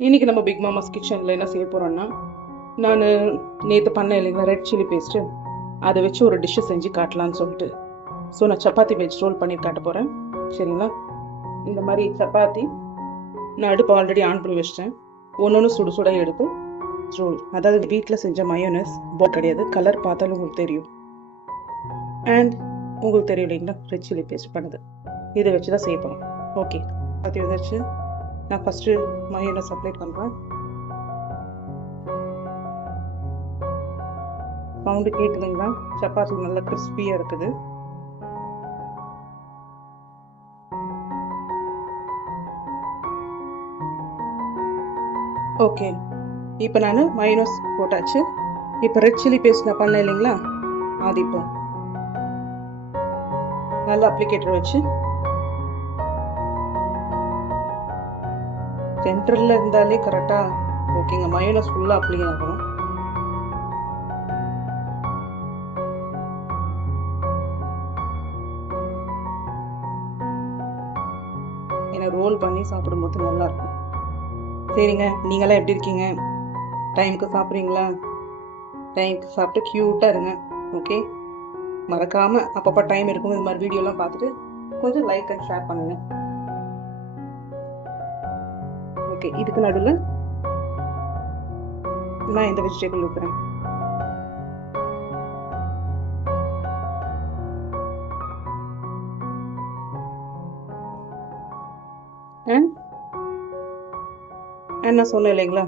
இன்றைக்கி நம்ம பிக் மாமாஸ் கிச்சனில் என்ன செய்ய போகிறோன்னா, நான் நேற்று பண்ணேன் இல்லைங்களா ரெட் சில்லி பேஸ்ட்டு, அதை வச்சு ஒரு டிஷ்ஷு செஞ்சு காட்டலான்னு சொல்லிட்டு. ஸோ நான் சப்பாத்தி வெஜ் ரோல் பண்ணி காட்ட போகிறேன். சரிங்களா? இந்த மாதிரி சப்பாத்தி நான் அடுப்பு ஆல்ரெடி ஆன் பண்ணி வச்சிட்டேன். ஒன்று சுடு சுட எடுத்து ரோல், அதாவது வீட்டில் செஞ்ச மயோனஸ் பால் கிடையாது, கலர் பார்த்தாலும் உங்களுக்கு தெரியும். அண்ட் உங்களுக்கு தெரியும் இல்லைங்களா ரெட் சில்லி பேஸ்ட் பண்ணுது, இதை வச்சு தான் செய்ய போகிறோம். ஓகே, அது வச்சு நான் ஃபஸ்ட்டு மயோனஸ் அப்ளை பண்ணுறேன். சவுண்டு கேட்குதுங்களா? சப்பாத்தி நல்லா கிறிஸ்பியாக இருக்குது. ஓகே, இப்போ நான் மயோனஸ் போட்டாச்சு. இப்போ ரெட் சில்லி பேஸ்ட் நான் பண்ணேன் இல்லைங்களா, அது இப்போ நல்லா அப்ளிகேட்டர் வச்சு சென்டரில் இருந்தாலே கரெக்டாக ஓகேங்க. மயோனஸ் ஃபுல்லாக அப்ளை ஆகணும். ஏன்னா ரோல் பண்ணி சாப்பிடும்போது நல்லாயிருக்கும். சரிங்க, நீங்களாம் எப்படி இருக்கீங்க? டைமுக்கு சாப்பிட்றீங்களா? டைமுக்கு சாப்பிட்டு க்யூட்டாக இருங்க. ஓகே, மறக்காமல் அப்பப்போ டைம் இருக்கும் இது மாதிரி வீடியோலாம் பார்த்துட்டு கொஞ்சம் லைக் அண்ட் ஷேர் பண்ணுங்கள். ஓகே, இதுக்கு நடுவில் நான் இந்த வெஜிடபிள் வைக்கிறேன். அண்ட் நான் சொன்னேன் இல்லைங்களா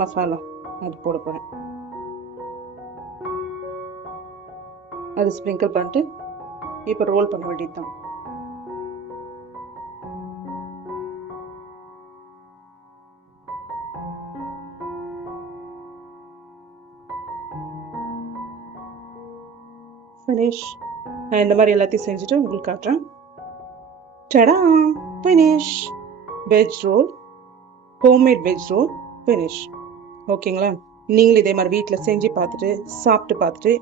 மசாலா, அது போட போகிறேன். அது ஸ்ப்ரிங்கிள் பண்ணிட்டு இப்போ ரோல் பண்ண வேண்டியது தான். ஃபினிஷ். நான் இந்த மாதிரி எல்லாத்தையும் செஞ்சுட்டு உங்களுக்கு காட்டுறேன். டடா, finish. Veg role, homemade veg role finish. ஓகேங்களா? நீங்களும் இதே மாதிரி வீட்டில் செஞ்சு பார்த்துட்டு சாப்பிட்டு பார்த்துட்டு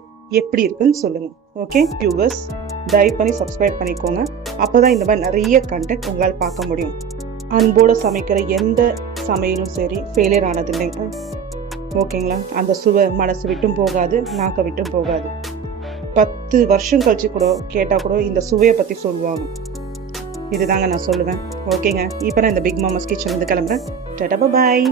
எப்படி இருக்குன்னு சொல்லுங்கள். ஓகே வியூவர்ஸ், தயவு பண்ணி சப்ஸ்கிரைப் பண்ணிக்கோங்க. அப்போ தான் இந்த மாதிரி நிறைய கண்டென்ட் உங்களால் பார்க்க முடியும். அன்போடு சமைக்கிற எந்த சமையலும் சரி ஃபெயிலியர் ஆனது இல்லைங்க. ஓகேங்களா? அந்த சுவை மனசு விட்டும் போகாது, நாக்க விட்டும் போகாது. 10 வருஷம் கழிச்சு கூட கேட்டால் கூட இந்த சுவையை பற்றி சொல்லுவாங்க. இதுதாங்க நான் சொல்லுவேன். ஓகேங்க, இப்போ நான் இந்த பிக் மாமாஸ் கிச்சன் வந்து கிளம்புறேன். டாடா, பாய்.